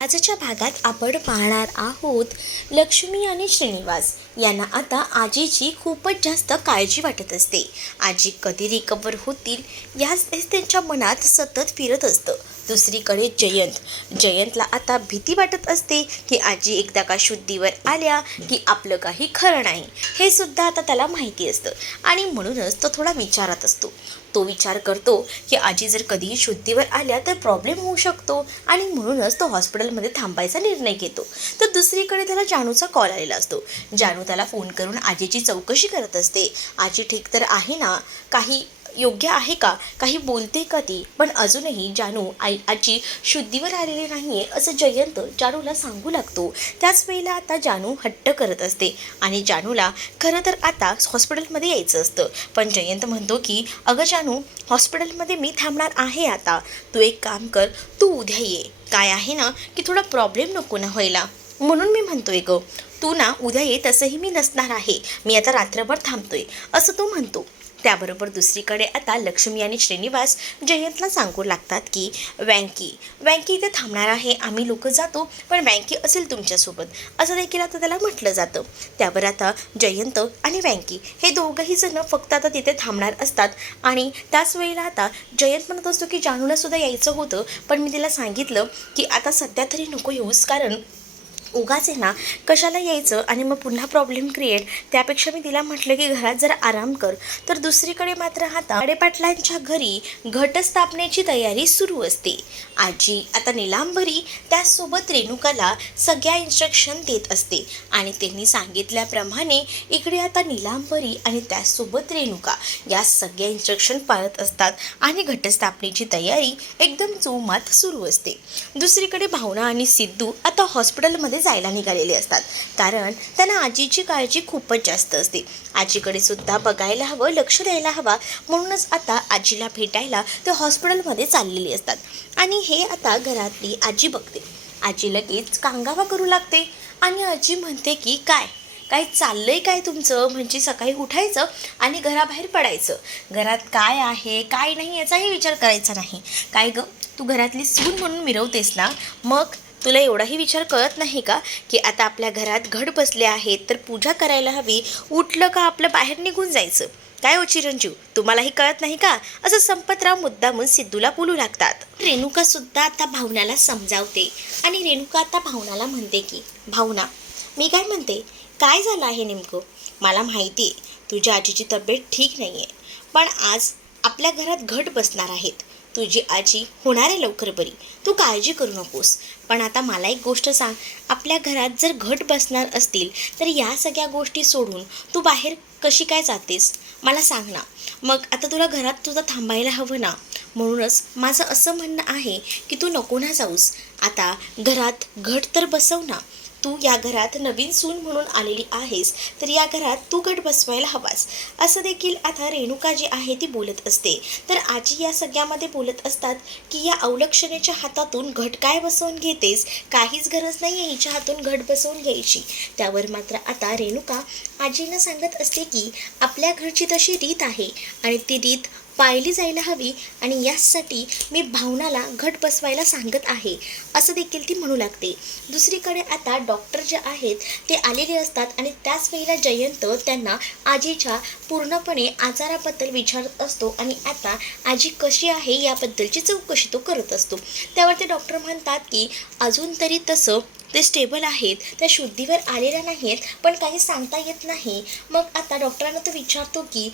आजच्या भागात आपण पाहणार आहोत लक्ष्मी आणि श्रीनिवास. यांना आता आजीची खूपच जास्त काळजी वाटत असते. आजी कधी रिकवर होतील याच त्यांच्या मनात सतत फिरत असतं. दुसरीकडे जयंत. जयंतला आता भीती वाटत असते की आजी एकदा का शुद्धीवर आल्या की आपलं काही खरं नाही. हे सुद्धा आता त्याला माहिती असतं. आणि म्हणूनच तो थोडा विचारात असतो. तो विचार करतो की आजी जर कधीही शुद्धीवर आल्या तर प्रॉब्लेम होऊ शकतो. आणि म्हणूनच तो हॉस्पिटलमध्ये थांबायचा निर्णय घेतो. तर दुसरीकडे त्याला जानूचा कॉल आलेला असतो. जानू त्याला फोन करून आजीची चौकशी करत असते. आजी ठीक तर आहे ना? काही योग्य आहे का? काही बोलते का ती? पण अजूनही जानू आई आजी शुद्धीवर आलेली नाही आहे असं जयंत जानूला सांगू लागतो. त्याच वेळेला आता जानू हट्ट करत असते आणि जानूला खरं तर आता हॉस्पिटलमध्ये यायचं असतं. पण जयंत म्हणतो की अगं जानू हॉस्पिटलमध्ये मी थांबणार आहे आता. तू एक काम कर तू उद्या ये. काय आहे ना की थोडा प्रॉब्लेम नको ना व्हायला. म्हणून मी म्हणतोय ग तू ना उद्या ये तसंही मी नसणार आहे. मी आता रात्रभर थांबतोय. असं तो म्हणतो. त्याबरोबर दुसरीकडे आता लक्ष्मी आणि श्रीनिवास जयंतला सांगू लागतात की वँकी वँकी इथे थांबणार आहे आम्ही लोक जातो पण वँकी असेल तुमच्यासोबत. असं देखील आता त्याला म्हटलं जातं. त्यावर आता जयंत आणि वँकी हे दोघंही जण फक्त आता तिथे थांबणार असतात. आणि त्याच वेळेला आता जयंत म्हणत असतो की जानूलासुद्धा यायचं होतं पण मी तिला सांगितलं की आता सध्या तरी नको येऊस कारण उगाच आहे ना कशाला यायचं आणि मग पुन्हा प्रॉब्लेम क्रिएट त्यापेक्षा मी तिला म्हटलं की घरात जरा आराम कर. तर दुसरीकडे मात्र आता पाटलांच्या घरी घटस्थापनेची तयारी सुरू असते. आजी आता निलांबरी त्यासोबत रेणुकाला सगळ्या इन्स्ट्रक्शन देत असते. आणि त्यांनी सांगितल्याप्रमाणे इकडे आता निलांबरी आणि त्यासोबत रेणुका या सगळ्या इन्स्ट्रक्शन पाळत असतात आणि घटस्थापनेची तयारी एकदम जोमात सुरू असते. दुसरीकडे भावना आणि सिद्धू आता हॉस्पिटलमध्ये जायला निघालेले असतात. कारण त्यांना आजीची काळजी खूपच जास्त असते. आजीकडे सुद्धा बघायला हवं लक्ष द्यायला हवा. म्हणूनच आता आजीला भेटायला ते हॉस्पिटलमध्ये चाललेले असतात. आणि हे आता घरातली आजी बघते. आजी लगेच कांगावा करू लागते. आणि आजी म्हणते की काय? काय चाललंय काय तुमचं? म्हणजे सकाळी उठायचं आणि घराबाहेर पडायचं. घरात काय आहे काय नाही याचाही विचार करायचा नाही. काय ग? तू घरातली सून म्हणून मिरवतेस ना? मग तुला एवढाही विचार कळत नाही का की आता आपल्या घरात घट बसले आहेत? तर पूजा करायला हवी. उठलं का आपलं बाहेर निघून जायचं? काय हो चिरंजीव? तुम्हालाही कळत नाही का? असं संपतराव मुद्दामून सिद्धूला बोलू लागतात. रेणुका सुद्धा आता भावनाला समजावते आणि रेणुका आता भावनाला म्हणते की भावना मी काय म्हणते? काय झालं आहे नेमकं? मला माहिती आहे. तुझ्या आजीची तब्येत ठीक नाही आहे पण आज आपल्या घरात घट बसणार आहेत. तुझी आजी होणार आहे लवकर बरी. तू काळजी करू नकोस. पण आता मला एक गोष्ट सांग. आपल्या घरात जर घट बसणार असतील तर या सगळ्या गोष्टी सोडून तू बाहेर कशी काय जातेस? मला सांग ना. मग आता तुला घरात तुझं थांबायला हवं ना? म्हणूनच माझं असं म्हणणं आहे की तू नको ना जाऊस. आता घरात घट तर बसव ना. तू या घरात नवीन सून म्हणून आलेली आहेस तर या घरात तू गट बसवायला हवास. असं देखील आता रेणुका जी आहे ती बोलत असते. तर आजी या सगळ्यामध्ये बोलत असतात की या अवलक्षणेच्या हातातून घट काय बसवून घेतेस? काहीच गरज नाही आहे हिच्या हातून घट बसवून घ्यायची. त्यावर मात्र आता रेणुका आजीला सांगत असते की आपल्या घरची तशी रीत आहे. आणि ती रीत पाळली जायला हवी आणि यासाठी मी भावनाला घट बसवायला सांगत आहे. असं देखील ती म्हणू लागते. दुसरीकडे आता डॉक्टर जे आहेत ते आलेले असतात आणि त्याच वेळेला जयंत त्यांना आजीच्या पूर्णपणे आजाराबद्दल विचारत असतो आणि आता आजी कशी आहे याबद्दलची चौकशी तो करत असतो. त्यावर ते डॉक्टर म्हणतात की अजून तरी तसं ते स्टेबल आहेत त्या शुद्धीवर आलेल्या नाहीत पण काही सांगता येत नाही. मग आता डॉक्टरांना तो विचारतो की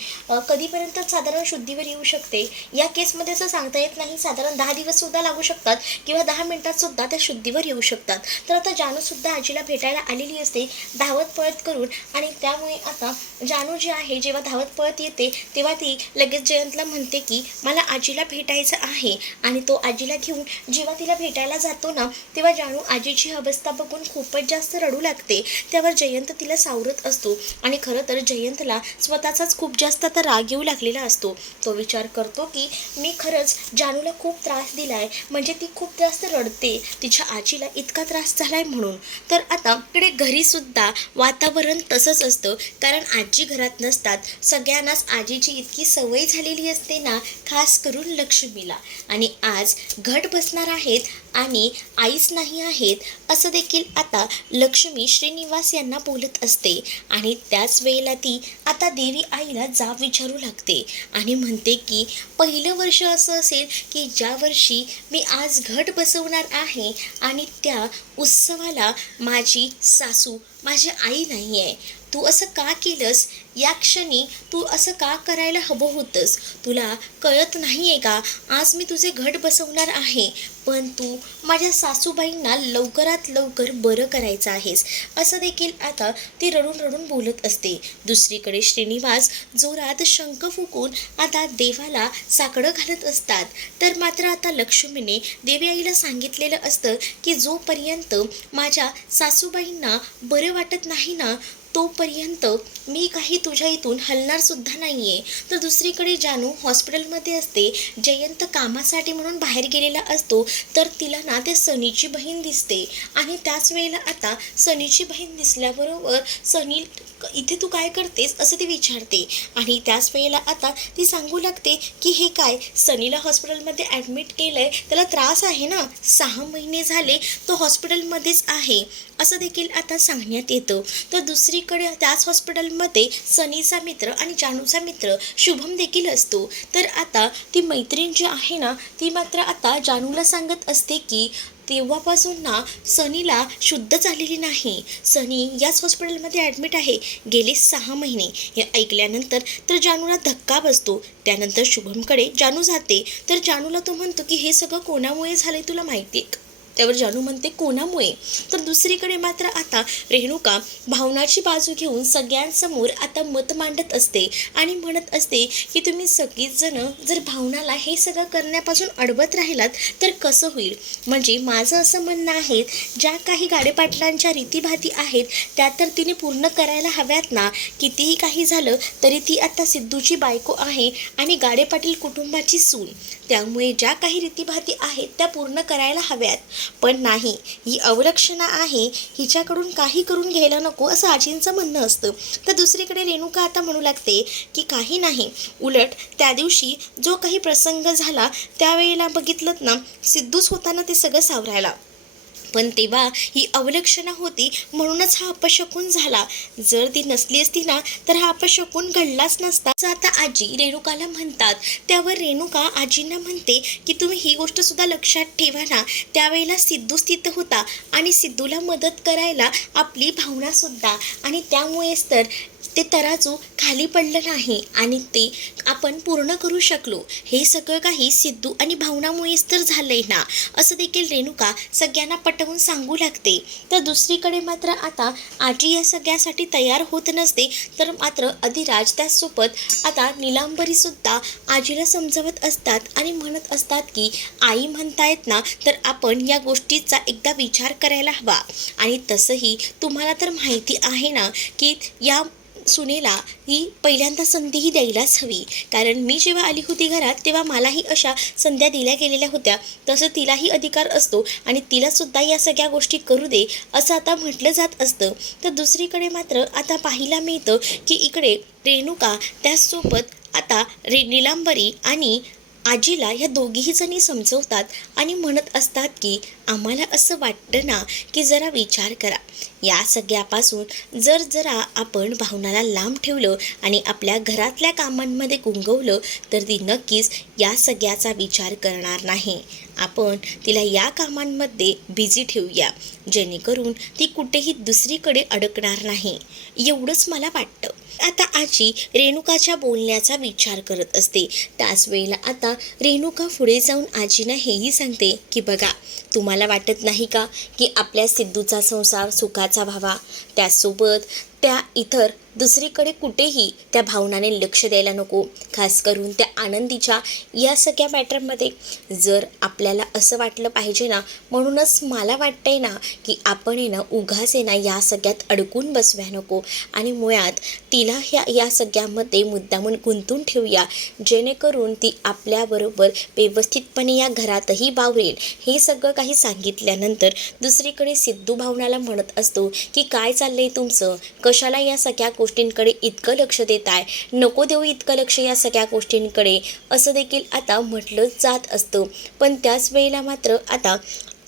कधीपर्यंत साधारण शुद्धीवर येऊ शकते? या केसमध्ये असं सांगता येत नाही साधारण दहा दिवससुद्धा लागू शकतात किंवा दहा मिनटातसुद्धा त्या शुद्धीवर येऊ शकतात. तर आता जानूसुद्धा आजीला भेटायला आलेली असते धावत पळत करून आणि त्यामुळे आता जानू जी आहे जेव्हा धावत पळत येते तेव्हा ती लगेच जयंतला म्हणते की मला आजीला भेटायचं आहे. आणि तो आजीला घेऊन जेव्हा तिला भेटायला जातो ना तेव्हा जानू आजीची अवस्था बघून खूपच जास्त रडू लागते. त्यावर जयंत तिला सावरत असतो. आणि खरं तर जयंतला स्वतःचाच खूप जास्त आता राग येऊ लागलेला असतो. तो विचार करतो की मी खरंच जानूला खूप त्रास दिला आहे म्हणजे ती खूप जास्त रडते. तिच्या आजीला इतका त्रास झाला आहे म्हणून. तर आता इकडे घरीसुद्धा वातावरण तसंच असतं. कारण आजी घरात नसतात. सगळ्यांनाच आजीची इतकी सवय झालेली असते ना खास करून लक्ष्मीला. आणि आज घट बसणार आहेत आणि आईच नाही आहेत असं देखील आता लक्ष्मी श्रीनिवास यांना बोलत असते. आणि त्याच वेळेला ती आता देवी आईला जाब विचारू लागते आणि म्हणते की पहिलं वर्ष असं असेल की ज्या वर्षी मी आज घट बसवणार आहे आणि त्या उत्सवाला माझी सासू माझी आई नाही आहे तू असं का केलंस? या क्षणी तू असं का करायला हवं होतंस? तुला कळत नाही आहे का? आज मी तुझे घट बसवणार आहे पण तू माझ्या सासूबाईंना लवकरात लवकर बरं करायचं आहेस. असं देखील आता ती रडून रडून बोलत असते. दुसरीकडे श्रीनिवास जोरात शंख फुकून आता देवाला साकडं घालत असतात. तर मात्र आता लक्ष्मीने देवी आईला सांगितलेलं असतं की जोपर्यंत माझ्या सासूबाईंना बरं वाटत नाही ना तोपर्यंत मी काही तुझ्या इथून हलणारसुद्धा नाही आहे तर दुसरीकडे जानू हॉस्पिटलमध्ये असते जयंत कामासाठी म्हणून बाहेर गेलेला असतो तर तिला ना ते सनीची बहीण दिसते. आणि त्याच वेळेला आता सनीची बहीण दिसल्याबरोबर सनी इथे तू काय करतेस असं ती विचारते. आणि त्याच वेळेला आता ती सांगू लागते की हे काय सनीला हॉस्पिटलमध्ये ॲडमिट केलं आहे त्याला त्रास आहे ना? सहा महिने झाले तो हॉस्पिटलमध्येच आहे. असं देखील आता सांगण्यात येतं. तर दुसरीकडे त्याच हॉस्पिटलमध्ये सनीचा मित्र आणि जानूचा मित्र शुभम देखील असतो. तर आता ती मैत्रीण जी आहे ना ती मात्र आता जानूला सांगत असते की तेव्हापासून ना सनीला शुद्ध झालेली नाही. सनी याच हॉस्पिटलमध्ये ॲडमिट आहे. गेले सहा महिने. हे ऐकल्यानंतर तर जानूला धक्का बसतो. त्यानंतर शुभमकडे जानू जाते. तर जानूला तो म्हणतो की हे सगळं कोणामुळे झाले तुला माहिती आहे त्यावर जानू म्हणते कोणामुळे? तर दुसरीकडे मात्र आता रेणुका भावनाची बाजू घेऊन सगळ्यांसमोर आता मत मांडत असते आणि म्हणत असते की तुम्ही सगळीच जर भावनाला हे सगळं करण्यापासून अडवत राहिलात तर कसं होईल? म्हणजे माझं असं म्हणणं आहे ज्या काही गाडेपाटलांच्या रीतीभाती आहेत त्या तर तिने पूर्ण करायला हव्यात ना. कितीही काही झालं तरी ती आता सिद्धूची बायको आहे आणि गाडेपाटील कुटुंबाची सून. त्यामुळे ज्या काही रीतीभाती आहेत त्या पूर्ण करायला हव्यात. पण नाही ही अवलक्षणा आहे हिच्याकडून काही करून घ्यायला नको असं आजींचं म्हणणं असतं. तर दुसरीकडे रेणुका आता म्हणू लागते की काही नाही. उलट त्या दिवशी जो काही प्रसंग झाला त्यावेळेला बघितलं ना सिद्धूच होताना ते सगळं सावरायला. पण तेव्हा ही अवलक्षणा होती म्हणूनच हा अपशकून झाला. जर ती नसली असती ना तर हा अपशकून घडलाच नसता. आता आजी रेणुकाला म्हणतात. त्यावर रेणुका आजींना म्हणते की तुम्ही ही गोष्ट सुद्धा लक्षात ठेवा ना. त्यावेळेला सिद्धू स्थित होता आणि सिद्धूला मदत करायला आपली भावना सुद्धा. आणि त्यामुळेच तर ते तराजू खाली पडलं नाही आणि ते आपण पूर्ण करू शकलो. हे सगळं काही सिद्धू आणि भावनामुळेच तर झालंय ना? असं देखील रेणुका सगळ्यांना पटवून सांगू लागते. तर दुसरीकडे मात्र आता आजी या सगळ्यासाठी तयार होत नसते तर मात्र अधिराज त्यासोबत आता निलांबरीसुद्धा आजीला समजवत असतात आणि म्हणत असतात की आई म्हणतायत ना तर आपण या गोष्टीचा एकदा विचार करायला हवा. आणि तसंही तुम्हाला तर माहिती आहे ना की या सुनेला ही पहिल्यांदा संधीही द्यायलाच हवी. कारण मी जेव्हा आली होती घरात तेव्हा मलाही अशा संध्या दिल्या गेलेल्या होत्या. तसं तिलाही अधिकार असतो आणि तिलासुद्धा या सगळ्या गोष्टी करू दे असं आता म्हटलं जात असतं. तर दुसरीकडे मात्र आता पाहायला मिळतं की इकडे रेणुका त्याचसोबत आता रे निलांबरी आणि आजीला ह्या दोघीही जणी समजवतात आणि म्हणत असतात की आम्हाला असं वाटतं ना की जरा विचार करा. या सगळ्यापासून जर जरा आपण भावनाला लांब ठेवलं आणि आपल्या घरातल्या कामांमध्ये गुंगवलं तर ती नक्कीच या सगळ्याचा विचार करणार नाही. आपण तिला या कामांमध्ये बिझी ठेवूया. जेणेकरून ती कुठेही दुसरीकडे अडकणार नाही. एवढंच मला वाटतं. आता आजी रेणुकाच्या बोलण्याचा विचार करत असते. त्याच वेळेला आता रेणुका पुढे जाऊन आजीला हेही सांगते की बघा तुम्हाला वाटत नाही का की आपल्या सिद्धूचा संसार सुखाचा व्हावा? त्यासोबत त्या इतर दुसरीकडे कुठेही त्या भावनाने लक्ष द्यायला नको. खास करून त्या आनंदीच्या या सगळ्या मॅटरमध्ये जर आपल्याला असं वाटलं पाहिजे ना म्हणूनच मला वाटतंय ना की आपण आहे ना उघास आहे ना या सगळ्यात अडकून बसव्या नको. आणि मुळात तिला ह्या या सगळ्यामध्ये मुद्दामून गुंतून ठेवूया. जेणेकरून ती आपल्याबरोबर व्यवस्थितपणे या घरातही वावरेल हे सगळं काही सांगितल्यानंतर दुसरीकडे सिद्धू भावनाला म्हणत असतो की काय चाललंय तुमचं? कशाला या सगळ्या गोष्टींकडे इतकं लक्ष देत आहे. नको देऊ इतकं लक्ष या सगळ्या गोष्टींकडे. असं देखील आता म्हटलं जात असतं. पण त्याच वेळेला मात्र आता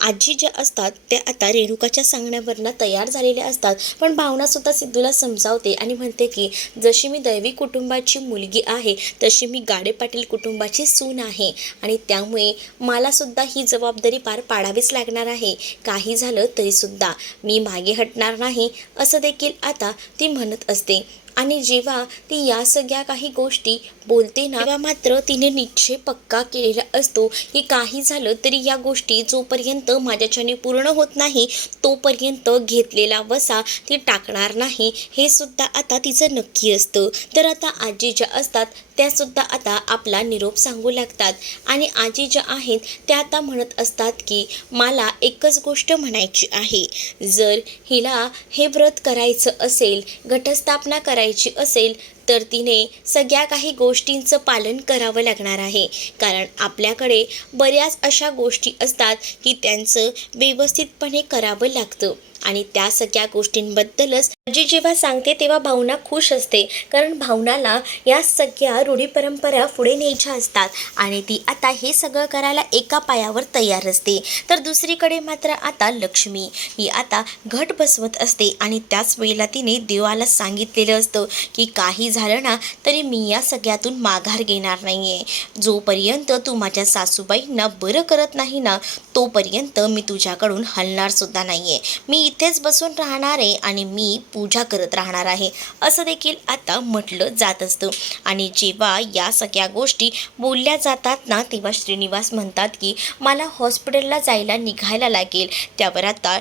आजी ज्या असतात त्या आता रेणुकाच्या सांगण्यावरनं तयार झालेल्या असतात. पण भावनासुद्धा सिद्धूला समजावते आणि म्हणते की जशी मी दैवी कुटुंबाची मुलगी आहे तशी मी गाडे पाटील कुटुंबाची सून आहे. आणि त्यामुळे मलासुद्धा ही जबाबदारी पार पाडावीच लागणार आहे. काही झालं तरीसुद्धा मी मागे हटणार नाही असं देखील आता ती म्हणत असते. आणि जेव्हा ती या सगळ्या काही गोष्टी बोलते ना तेव्हा मात्र तिने निश्चय पक्का केलेला असतो की काही झालं तरी या गोष्टी जोपर्यंत माझ्याच्याने पूर्ण होत नाही तोपर्यंत घेतलेला वसा ती टाकणार नाही. हे सुद्धा आता तिचं नक्की असतं. तर आता आजी ज्या असतात त्यासुद्धा आता आपला निरोप सांगू लागतात. आणि आजी ज्या आहेत त्या आता म्हणत असतात की मला एकच गोष्ट म्हणायची आहे. जर हिला हे व्रत करायचं असेल घटस्थापना करायची असेल तर तिने सगळ्या काही गोष्टींचं पालन करावं लागणार आहे. कारण आपल्याकडे बऱ्याच अशा गोष्टी असतात की त्यांचं व्यवस्थितपणे करावं लागतं. आणि त्या सगळ्या गोष्टींबद्दलच आजी जेव्हा सांगते तेव्हा भावना खुश असते. कारण भावनाला या सगळ्या रूढी परंपरा पुढे न्यायच्या असतात आणि ती आता हे सगळं करायला एका पायावर तयार असते. तर दुसरीकडे मात्र आता लक्ष्मी. ही आता घट बसवत असते आणि त्याच वेळेला तिने देवाला सांगितलेलं असतं की काही झालं ना तरी मी या सगळ्यातून माघार घेणार नाही आहे जोपर्यंत तू माझ्या सासूबाईंना बरं करत नाही ना तोपर्यंत मी तुझ्याकडून हलणार सुद्धा नाही आहे मी इथेच बसून राहणार आहे आणि मी पूजा करत राहणार आहे असं देखील आता म्हटलं जात असतं. आणि जेव्हा या सगळ्या गोष्टी बोलल्या जातात ना तेव्हा श्रीनिवास म्हणतात की मला हॉस्पिटलला जायला निघायला लागेल. त्यावर आता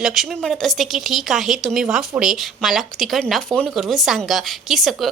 लक्ष्मी म्हणत असते की ठीक आहे तुम्ही व्हा पुढे. मला तिकडनं फोन करून सांगा की सगळं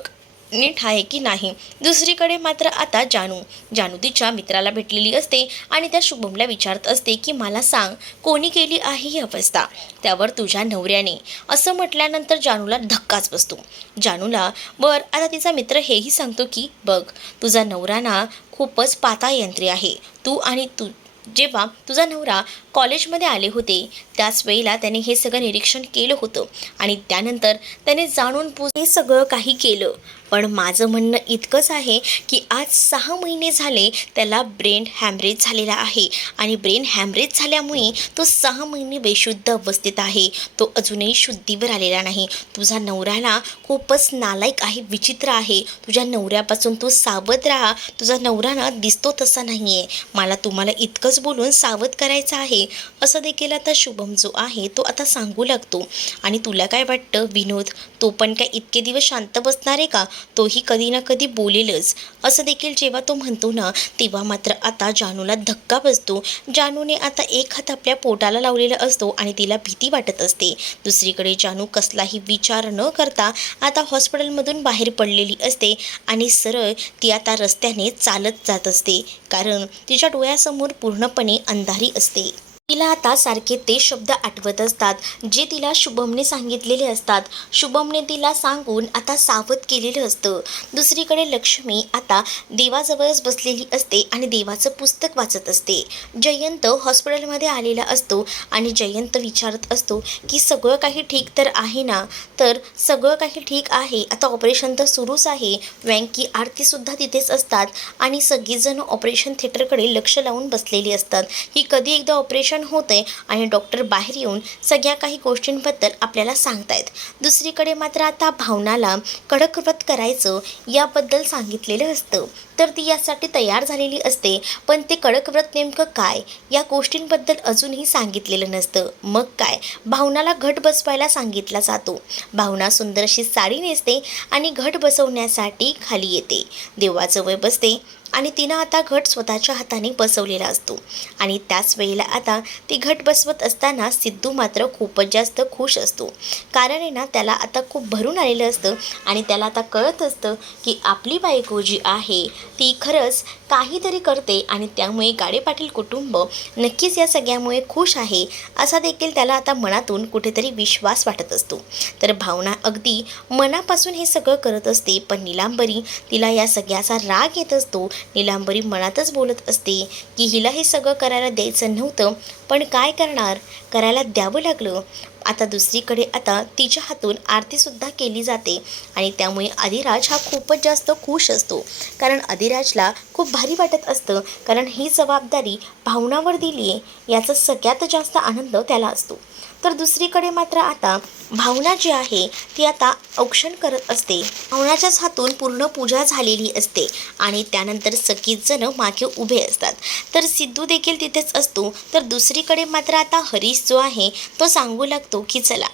नीट आहे की नाही? दुसरीकडे मात्र आता जानू जानू तिच्या मित्राला भेटलेली असते आणि त्या शुभमला विचारत असते की मला सांग कोणी केली आहे ही अवस्था? त्यावर तुझ्या नवऱ्याने. असं म्हटल्यानंतर जानूला धक्काच बसतो. जानूला वर आता तिचा मित्र हेही सांगतो की बघ तुझा नवरा ना खूपच पातायंत्री आहे. तू आणि तू जेव्हा तुझा नवरा कॉलेजमध्ये आले होते त्याच वेळेला त्याने हे सगळं निरीक्षण केलं होतं आणि त्यानंतर त्याने जाणून पूज हे सगळं काही केलं. पण माझं म्हणणं इतकंच आहे की आज सहा महिने झाले त्याला ब्रेन हॅमरेज झालेला आहे आणि ब्रेन हॅमरेज झाल्यामुळे तो सहा महिने बेशुद्ध अवस्थेत आहे. तो अजूनही शुद्धीवर आलेला नाही. तुझा नवऱ्याला खूपच नालायक आहे विचित्र आहे. तुझ्या नवऱ्यापासून तू सावध राहा. तुझा नवरा ना दिसतो तसा नाही आहे मला तुम्हाला इतकंच बोलून सावध करायचं आहे. असं देखील आता शुभ अनुभव जो आहे तो आता सांगू लागतो. आणि तुला काय वाटतं विनोद? तो पण काय इतके दिवस शांत बसणार आहे का? तोही कधी ना कधी बोलेलच. असं देखील जेव्हा तो म्हणतो ना तेव्हा मात्र आता जानूला धक्का बसतो. जानूने आता एक हात आपल्या पोटाला लावलेला असतो आणि तिला भीती वाटत असते. दुसरीकडे जानू कसलाही विचार न करता आता हॉस्पिटलमधून बाहेर पडलेली असते आणि सरळ ती आता रस्त्याने चालत जात असते. कारण तिच्या डोळ्यासमोर पूर्णपणे अंधारी असते. तिला आता सारखे ते शब्द आठवत असतात जे तिला शुभमने सांगितलेले असतात. शुभमने तिला सांगून आता सावध केलेलं असतं. दुसरीकडे लक्ष्मी आता देवाजवळच बसलेली असते आणि देवाचं पुस्तक वाचत असते. जयंत हॉस्पिटलमध्ये आलेला असतो आणि जयंत विचारत असतो की सगळं काही ठीक तर आहे ना? तर सगळं काही ठीक आहे. आता ऑपरेशन तर सुरूच आहे. वँकी आरतीसुद्धा तिथेच असतात आणि सगळीजण ऑपरेशन थिएटरकडे लक्ष लावून बसलेली असतात. की कधी एकदा ऑपरेशन होतंय आणि डॉक्टर बाहेर येऊन सगळ्या काही गोष्टींबद्दल आपल्याला सांगतायत. दुसरीकडे मात्र आता भावनाला कडक व्रत करायचं याबद्दल सांगितलेलं असतं. तर ती यासाठी तयार झालेली असते पण ते कडक व्रत नेमकं काय? या गोष्टींबद्दल अजूनही सांगितलेलं नसतं. मग काय? भावनाला घट बसवायला सांगितला जातो. भावना सुंदर अशी साडी नेसते आणि घट बसवण्यासाठी खाली येते. देवाजवळ बसते. आणि तिनं आता घट स्वतःच्या हाताने बसवलेला असतो. आणि त्याच वेळेला आता ती घट बसवत असताना सिद्धू मात्र खूपच जास्त खुश असतो. कारण आहे ना त्याला आता खूप भरून आलेलं असतं आणि त्याला आता कळत असतं की आपली बायको जी आहे ती खरंच काहीतरी करते आणि त्यामुळे गाडे पाटील कुटुंब नक्कीच या सगळ्यामुळे खुश आहे असा देखील त्याला आता मनातून कुठेतरी विश्वास वाटत असतो. तर भावना अगदी मनापासून हे सगळं करत असते पण निलांबरी तिला या सगळ्याचा राग येत असतो निलांबरी मनातच बोलत असते की हिला हे सगळं करायला द्यायचं नव्हतं पण काय करणार? करायला द्यावं लागलं. आता दुसरीकडे आता तिच्या हातून आरतीसुद्धा केली जाते आणि त्यामुळे अधिराज हा खूपच जास्त खुश असतो. कारण अधिराजला खूप भारी वाटत असतं. कारण ही जबाबदारी भावनावर दिली आहे याचा सगळ्यात जास्त आनंद त्याला असतो. तर दुसरीकडे मात्र आता भावना जी आहे ती आता औक्षण करत असते. भावनाच्याच हातून पूर्ण पूजा झालेली असते आणि त्यानंतर सगळीच मागे उभे असतात. तर सिद्धू देखील तिथेच असतो. तर दुसरीकडे मात्र आता हरीश जो आहे तो सांगू लागतो की चला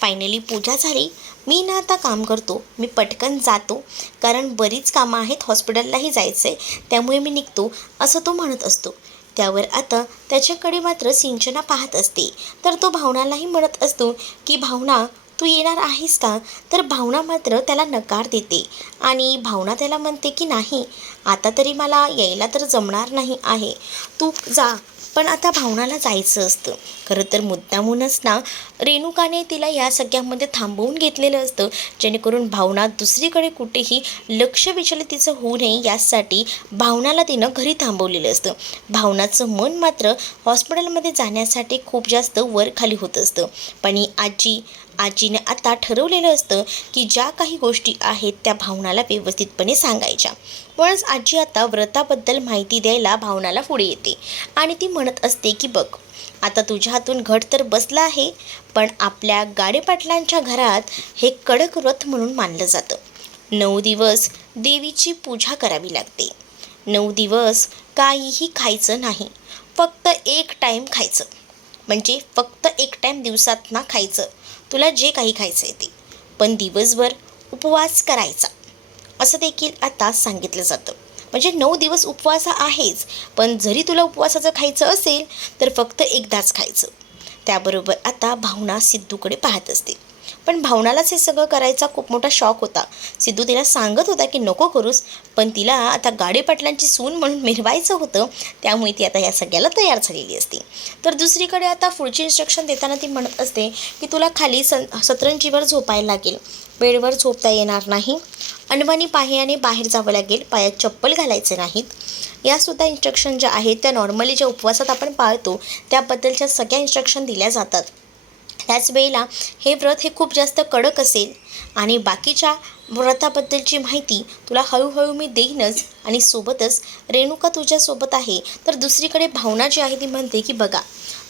फायनली पूजा झाली. मी ना आता काम करतो मी पटकन जातो. कारण बरीच कामं आहेत हॉस्पिटललाही जायचं आहे त्यामुळे मी निघतो असं तो म्हणत असतो. त्यावर आता त्याच्याकडे मात्र सिंचना पाहत असते. तर तो भावनालाही म्हणत असतो की भावना तू येणार आहेस का? तर भावना मात्र त्याला नकार देते. आणि भावना त्याला म्हणते की नाही आता तरी मला यायला तर जमणार नाही आहे. तू जा पण आता भावनाला जायचं असतं. खरं तर मुद्दामूनच ना रेणुकाने तिला या सगळ्यामध्ये थांबवून घेतलेलं असतं जेणेकरून भावना दुसरीकडे कुठेही लक्ष विचलित तिचं होऊ नये यासाठी भावनाला तिनं घरी थांबवलेलं असतं. भावनाचं मन मात्र हॉस्पिटलमध्ये जाण्यासाठी खूप जास्त वर खाली होत असतं. पण आजी आजीने आता ठरवलेलं असतं की ज्या काही गोष्टी आहेत त्या भावनाला व्यवस्थितपणे सांगायच्या. म्हणूनच आजी आता व्रताबद्दल माहिती द्यायला भावनाला पुढे येते आणि ती म्हणत असते की बघ आता तुझ्या हातून घट तर बसला आहे पण आपल्या गाडेपाटलांच्या घरात हे कडक व्रत म्हणून मानलं जातं. नऊ दिवस देवीची पूजा करावी लागते. नऊ दिवस काहीही खायचं नाही फक्त एक टाईम खायचं. म्हणजे फक्त एक टाईम दिवसात ना खायचं. तुला जे काही खायचं आहे ते. पण दिवसभर उपवास करायचा. असं देखील आता सांगितलं जातं. म्हणजे नऊ दिवस उपवास आहेच. पण जरी तुला उपवासाचं खायचं असेल तर फक्त एकदाच खायचं. त्याबरोबर आता भावना सिद्धूकडे पाहत असते. पण भावनालाच हे सगळं करायचा खूप मोठा शॉक होता. सिद्धू तिला सांगत होता की नको करूस पण तिला आता गाडेपाटलांची सून म्हणून मिरवायचं होतं त्यामुळे ती आता या सगळ्याला तयार झालेली असते. तर दुसरीकडे आता पुढची इन्स्ट्रक्शन देताना ती म्हणत असते की तुला खाली सन सतरंजीवर झोपायला लागेल. बेडवर झोपता येणार नाही. अनवाणी पायाने बाहेर जावं लागेल. पायात चप्पल घालायचे नाहीत. यासुद्धा इन्स्ट्रक्शन ज्या आहेत त्या नॉर्मली ज्या उपवासात आपण पाळतो त्याबद्दलच्या सगळ्या इन्स्ट्रक्शन दिल्या जातात. त्याच वेळेला हे व्रत हे खूप जास्त कडक असेल. आणि बाकीच्या व्रताबद्दलची माहिती तुला हळूहळू मी देईनच आणि सोबतच रेणुका तुझ्यासोबत आहे. तर दुसरीकडे भावना जी आहे ती म्हणते की बघा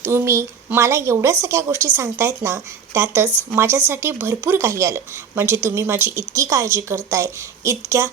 तुम्ही मला एवढ्या सगळ्या गोष्टी सांगतायत ना त्यातच माझ्यासाठी भरपूर काही आलं. म्हणजे तुम्ही माझी इतकी काळजी करताय इतक्या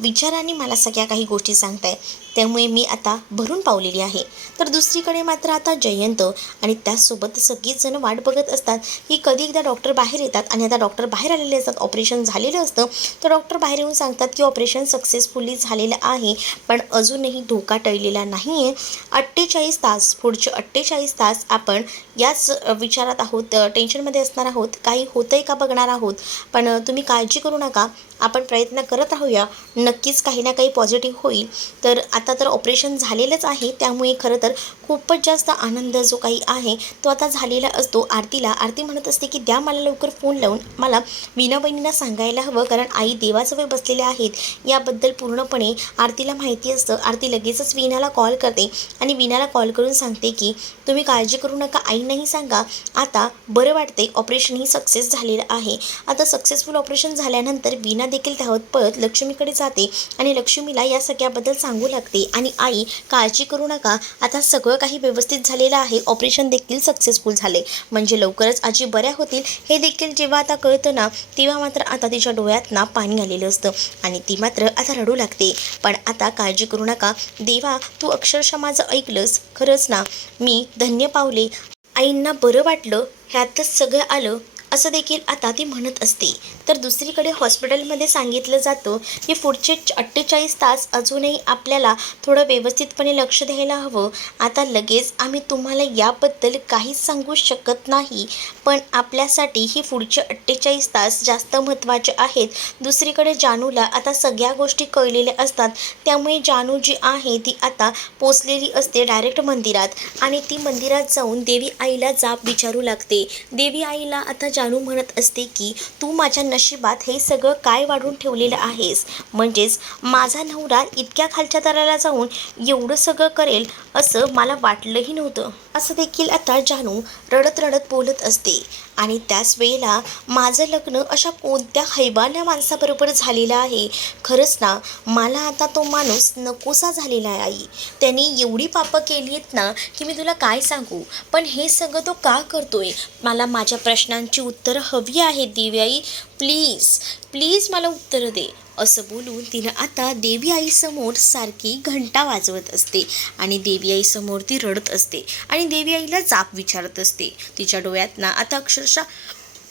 विचाराने मला सगळ्या काही गोष्टी सांगताय. त्यामुळे मी आता भरून पावलेली आहे. तर दुसरीकडे मात्र आता जयंत आणि त्याचसोबत सगळीचजण वाट बघत असतात. की कधी एकदा डॉक्टर बाहेर येतात आणि आता डॉक्टर बाहेर आलेले असतात. ऑपरेशन झालेलं असतं. तर डॉक्टर बाहेर येऊन सांगतात की ऑपरेशन सक्सेसफुली झालेलं आहे. पण अजूनही धोका टळलेला नाही आहे अठ्ठेचाळीस तास पुढचे अठ्ठेचाळीस तास आपण याच विचारात आहोत. टेन्शनमध्ये असणार आहोत. काही होतंय का बघणार आहोत. पण तुम्ही काळजी करू नका. आपण प्रयत्न करत राहूया. नक्कीच काही ना काही पॉझिटिव्ह होईल. तर आता आता तर ऑपरेशन झालेलंच आहे. त्यामुळे खरं तर खूपच जास्त आनंद जो काही आहे तो आता झालेला असतो आरतीला. आरती म्हणत असते की द्या मला लवकर फोन लावून मला वीणा बहिणींना सांगायला हवं कारण आई देवाजवळ बसलेल्या आहेत. याबद्दल पूर्णपणे आरतीला माहिती असतं. आरती लगेचच वीणाला कॉल करते आणि वीणाला कॉल करून सांगते की तुम्ही काळजी करू नका आईंनाही सांगा. आता बरं वाटते ऑपरेशन ही सक्सेस झालेलं आहे. आता सक्सेसफुल ऑपरेशन झाल्यानंतर वीणा देखील धावत पळत लक्ष्मीकडे जाते आणि लक्ष्मीला या सगळ्याबद्दल सांगू लागते. आणि आई काळजी करू नका. आता सगळं काही व्यवस्थित झालेलं आहे. ऑपरेशन देखील सक्सेसफुल झाले. म्हणजे लवकरच आजी बऱ्या होतील. हे देखील जेव्हा आता कळतं ना तेव्हा मात्र आता तिच्या डोळ्यात ना पाणी आलेलं असतं. आणि ती मात्र आता रडू लागते. पण आता काळजी करू नका. देवा तू अक्षरशः माझं ऐकलंस. खरंच ना मी धन्य पावले. आईंना बरं वाटलं. ह्यातच सगळं आलं. असं देखील आता ती म्हणत असते. तर दुसरीकडे हॉस्पिटलमध्ये सांगितलं जातं की पुढचे अठ्ठेचाळीस तास अजूनही आपल्याला थोडं व्यवस्थितपणे लक्ष द्यायला हवं. आता लगेच आम्ही तुम्हाला याबद्दल काहीच सांगू शकत नाही पण आपल्यासाठी ही पुढचे अठ्ठेचाळीस तास जास्त महत्त्वाचे आहेत. दुसरीकडे जानूला आता सगळ्या गोष्टी कळलेल्या असतात. त्यामुळे जानू जी आहे ती आता पोचलेली असते डायरेक्ट मंदिरात आणि ती मंदिरात जाऊन देवी आईला जाप विचारू लागते. देवी आईला आता जा जानू म्हणत असते की तू माझ्या नशिबात हे सगळं काय वाढून ठेवलेलं आहेस? म्हणजेच माझा नवरा इतक्या खालच्या दराला जाऊन एवढं सगळं करेल असं मला वाटलंही नव्हतं. असं देखील आता जानू रडत रडत बोलत असते. आणि त्याच वेळेला माझं लग्न अशा कोणत्या हैवान्या माणसाबरोबर झालेलं आहे? खरंच ना मला आता तो माणूस नकोसा झालेला आहे आई. त्यांनी एवढी पापं केली आहेत ना की मी तुला काय सांगू? पण हे सगळं तो का करतोय? मला माझ्या प्रश्नांची उत्तरं हवी आहेत दिव्याई. प्लीज प्लीज मला उत्तरं दे. असं बोलून तिनं आता देवी आईसमोर सारखी घंटा वाजवत असते आणि देवी आईसमोर ती रडत असते आणि देवी आईला जाप विचारत असते. तिच्या डोळ्यात ना आता अक्षरशः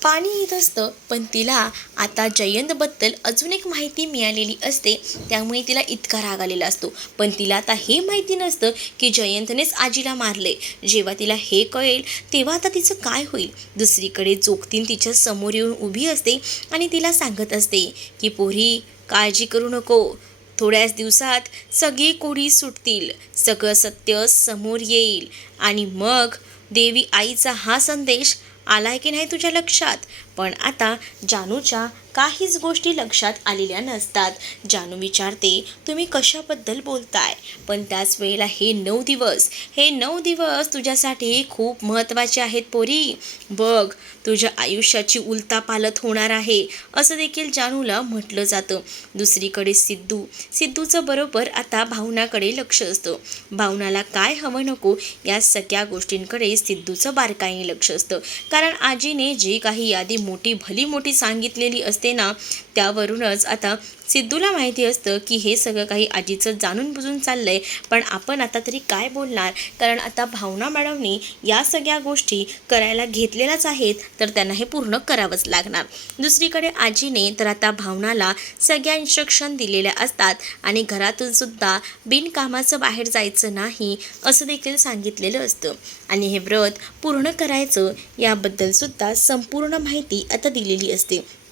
पाणी येत असतं पण तिला आता जयंतबद्दल अजून एक माहिती मिळालेली असते त्यामुळे तिला इतका राग आलेला असतो. पण तिला आता हे माहिती नसतं की जयंतनेच आजीला मारले. जेव्हा तिला हे कळेल तेव्हा आता तिचं काय होईल? दुसरीकडे जोगतीन तिच्या समोर येऊन उभी असते आणि तिला सांगत असते की पोरी काळजी करू नको. थोड्याच दिवसात सगळी कोडी सुटतील. सगळं सत्य समोर येईल. आणि मग देवी आईचा हा संदेश आलाय की नाही तुझ्या लक्षात? पण आता जानूच्या काहीच गोष्टी लक्षात आलेल्या नसतात. जानू विचारते तुम्ही कशाबद्दल बोलताय? पण त्याच वेळेला हे नऊ दिवस हे नऊ दिवस तुझ्यासाठी खूप महत्त्वाचे आहेत पोरी. बघ तुझ्या आयुष्याची उलतापालत होणार आहे असं देखील जानूला म्हटलं जातं. दुसरीकडे सिद्धू सिद्धूचं बरोबर आता भावनाकडे लक्ष असतं. भावनाला काय हवं नको या सगळ्या गोष्टींकडे सिद्धूचं बारकाईने लक्ष असतं. कारण आजीने जे काही यादी मोठी भली मोठी सांगितलेली असते ना त्यावरूनच आता सिद्धूला माहिती असतं की हे सगळं काही आजीचं जाणून बुजून चाललंय पण आपण आता तरी काय बोलणार? कारण आता भावना मॅडमनी या सगळ्या गोष्टी करायला घेतलेल्याच आहेत तर त्यांना हे पूर्ण करावंच लागणार. दुसरीकडे आजीने तर आता भावनाला सगळ्या इन्स्ट्रक्शन दिलेल्या असतात आणि घरातून सुद्धा बिनकामाचं बाहेर जायचं नाही असं देखील सांगितलेलं असतं. आणि हे व्रत पूर्ण करायचं याबद्दल सुद्धा संपूर्ण माहिती आता दिलेली असते.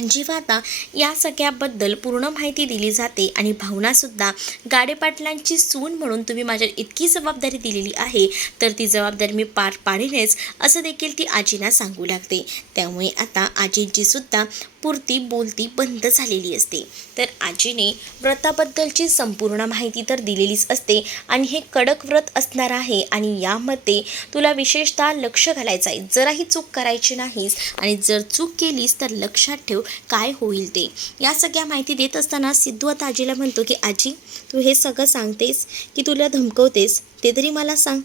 जीवाता आता या सगळ्याबद्दल पूर्ण माहिती दिली जाते आणि भावनासुद्धा गाडेपाटलांची सून म्हणून तुम्ही माझ्या इतकी जबाबदारी दिलेली आहे तर ती जबाबदारी मी पार पाडेनच असं देखील ती आजीना सांगू लागते. त्यामुळे आता आजींची सुद्धा पुरती बोलती बंद झालेली असते. तर आजीने व्रताबद्दलची संपूर्ण माहिती तर दिलेलीच असते आणि हे कडक व्रत असणार आहे आणि यामध्ये तुला विशेषतः लक्ष घालायचं आहे जराही चूक करायची नाहीस आणि जर चूक केलीस तर लक्षात ठेव काय होईल ते? या सगळ्या माहिती देत असताना सिद्धू आता आजीला म्हणतो की आजी तू हे सगळं सांगतेस की तुला धमकवतेस ते तरी मला सांग.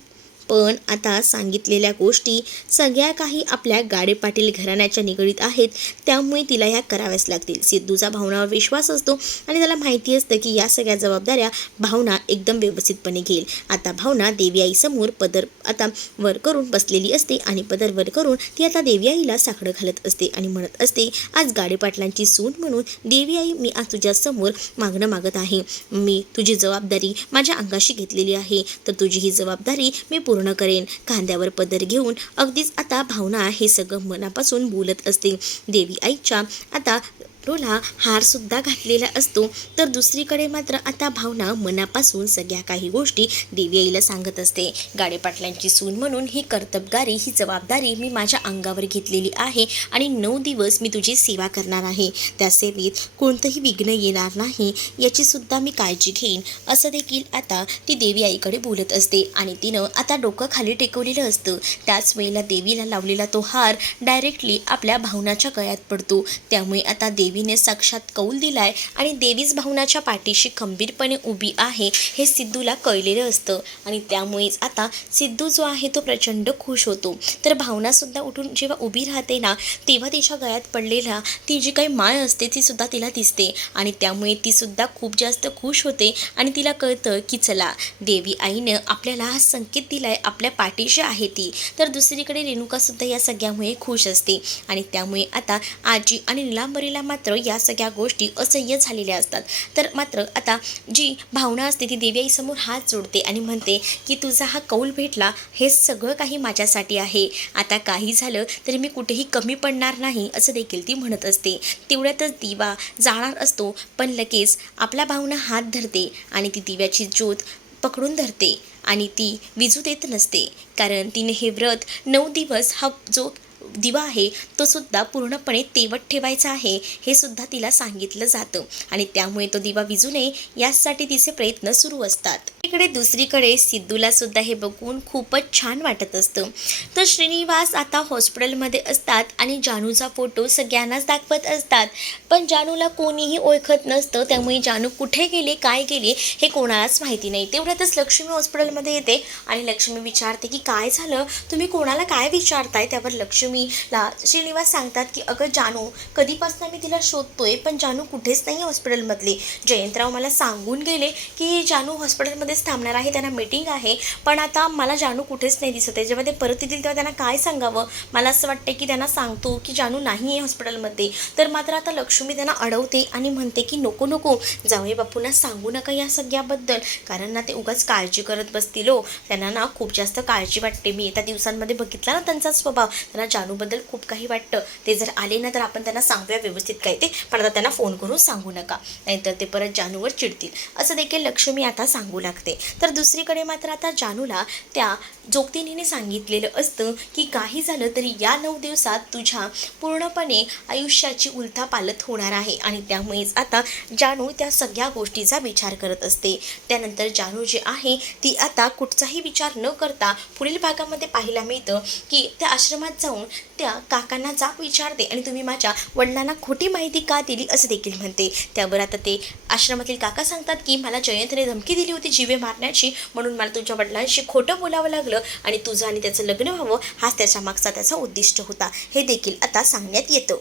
पण आता सांगितलेल्या गोष्टी सगळ्या काही आपल्या गाडे पाटील घराण्याच्या निगडीत आहेत. त्यामुळे तिला ह्या कराव्याच लागतील. सिद्धूचा भावनावर विश्वास असतो आणि त्याला माहिती असतं की या सगळ्या जबाबदाऱ्या भावना एकदम व्यवस्थितपणे घेईल. आता भावना देवी आईसमोर पदर आता वर करून बसलेली असते आणि पदर वर करून ती आता देवी आईला साकडं घालत असते आणि म्हणत असते आज गाडे पाटलांची सून म्हणून देवी आई मी आज तुझ्यासमोर मागणं मागत आहे. मी तुझी जबाबदारी माझ्या अंगाशी घेतलेली आहे. तर तुझी ही जबाबदारी मी पूर्ण पूर्ण करेन. कांद्यावर पदर घेऊन अगदीच आता भावना हे सगळं मनापासून बोलत असते. देवी आईच्या आता रोला हारसुद्धा घातलेला असतो तर दुसरीकडे मात्र आता भावना मनापासून सगळ्या काही गोष्टी देवी आईला सांगत असते. गाडेपाटलांची सून म्हणून ही कर्तबगारी ही जबाबदारी मी माझ्या अंगावर घेतलेली आहे आणि नऊ दिवस मी तुझी सेवा करणार आहे. त्या सेवेत कोणतंही विघ्न येणार नाही याचीसुद्धा मी काळजी घेईन असं देखील आता ती देवी आईकडे बोलत असते आणि तिनं आता डोकं खाली टेकवलेलं असतं. त्याच वेळेला देवीला लावलेला तो हार डायरेक्टली आपल्या भावनाच्या गळ्यात पडतो. त्यामुळे आता देवी देवीने साक्षात कौल दिलाय आणि देवीच भावनाच्या पाठीशी खंबीरपणे उभी आहे हे सिद्धूला कळलेलं असतं. आणि त्यामुळेच आता सिद्धू जो आहे तो प्रचंड खुश होतो. तर भावनासुद्धा उठून जेव्हा उभी राहते ना तेव्हा तिच्या गळ्यात पडलेला ती जी काही माळ असते ती सुद्धा तिला दिसते. आणि त्यामुळे ती सुद्धा खूप जास्त खुश होते आणि तिला कळतं की चला देवी आईनं आपल्याला हा संकेत दिलाय आपल्या पाठीशी आहे ती. तर दुसरीकडे रेणुकासुद्धा या सगळ्यामुळे खुश असते. आणि त्यामुळे आता आजी आणि निलांबरीला मात्र मात्र या सगळ्या गोष्टी असह्य झालेल्या असतात. तर मात्र आता जी भावना असते ती देव्याईसमोर हात जोडते आणि म्हणते की तुझा हा कौल भेटला हे सगळं काही माझ्यासाठी आहे. आता काही झालं तरी मी कुठेही कमी पडणार नाही असं देखील ती म्हणत असते. तेवढ्यातच दिवा जाणार असतो पण लगेच आपला भावना हात धरते आणि ती दिव्याची ज्योत पकडून धरते आणि ती विजू देत नसते. कारण तिने हे व्रत नऊ दिवस हा जो दिवा आहे तो सुद्धा पूर्णपणे तेवत ठेवायचा आहे हे सुद्धा तिला सांगितलं जातं. आणि त्यामुळे तो दिवा विजू नये यासाठी तिचे प्रयत्न सुरू असतात. इकडे दुसरीकडे सिद्धूला सुद्धा हे बघून खूपच छान वाटत असतं. तर श्रीनिवास आता हॉस्पिटलमध्ये असतात आणि जानूचा फोटो सगळ्यांनाच दाखवत असतात. पण जानूला कोणीही ओळखत नसतं त्यामुळे जानू कुठे गेले काय गेले हे कोणालाच माहिती नाही. तेवढ्यातच लक्ष्मी हॉस्पिटलमध्ये येते आणि लक्ष्मी विचारते की काय झालं? तुम्ही कोणाला काय विचारताय? त्यावर लक्ष्मी लक्ष्मीला श्रीनिवास सांगतात की अगं जानू कधीपासून मी तिला शोधतोय पण जानू कुठेच नाही हॉस्पिटलमधली. जयंतराव मला सांगून गेले की जानू हॉस्पिटलमध्येच थांबणार आहे त्यांना मीटिंग आहे पण आता मला जानू कुठेच नाही दिसत आहे. जेव्हा ते परत येतील तेव्हा त्यांना काय सांगावं? मला असं वाटतं की त्यांना सांगतो की जानू नाही आहे हॉस्पिटलमध्ये. तर मात्र आता लक्ष्मी त्यांना अडवते आणि म्हणते की नको नको जावई बापूंना सांगू नका या सगळ्याबद्दल कारण ना ते उगाच काळजी करत बसतील हो. त्यांना ना खूप जास्त काळजी वाटते. मी त्या दिवसांमध्ये बघितला ना त्यांचा स्वभाव त्यांना जानूबद्दल खूप काही वाटतं. ते जर आले ना तर आपण त्यांना सांगूया व्यवस्थित काय ते. पण आता त्यांना फोन करून सांगू नका. नाहीतर ते परत जानूवर चिडतील. असं देखील लक्ष्मी आता सांगू लागते. तर दुसरीकडे मात्र आता जानूला त्या जोगतिनीने सांगितलेलं असतं की काही झालं तरी या नऊ दिवसात तुझ्या पूर्णपणे आयुष्याची उलथापालत होणार आहे. आणि त्यामुळेच आता जानू त्या सगळ्या गोष्टीचा विचार करत असते. त्यानंतर जानू जी आहे ती आता कुठचाही विचार न करता पुढील भागामध्ये पाहायला मिळतं की त्या आश्रमात जाऊन त्या काकांना जाब विचारते आणि तुम्ही माझ्या वडिलांना खोटी माहिती का दिली असं देखील म्हणते. त्यावर आता ते आश्रमातील काका सांगतात की मला जयंतने धमकी दिली होती जीवे मारण्याची. म्हणून मला तुझ्या वडिलांशी खोटं बोलावं लागलं आणि तुझं आणि त्याचं लग्न व्हावं हाच त्याच्या मागचा त्याचा उद्दिष्ट होता. हे देखील आता सांगण्यात येतं.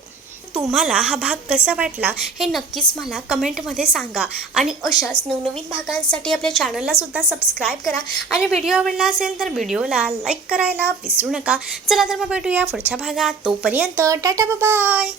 तुम्हाला हा भाग कसा वाटला हे नक्कीच मला कमेंटमध्ये सांगा. आणि अशाच नवनवीन भागांसाठी आपल्या चॅनललासुद्धा सबस्क्राईब करा. आणि व्हिडिओ आवडला असेल तर व्हिडिओला लाईक करायला विसरू नका. चला तर मग भेटूया पुढच्या भागात. तोपर्यंत टाटा बाय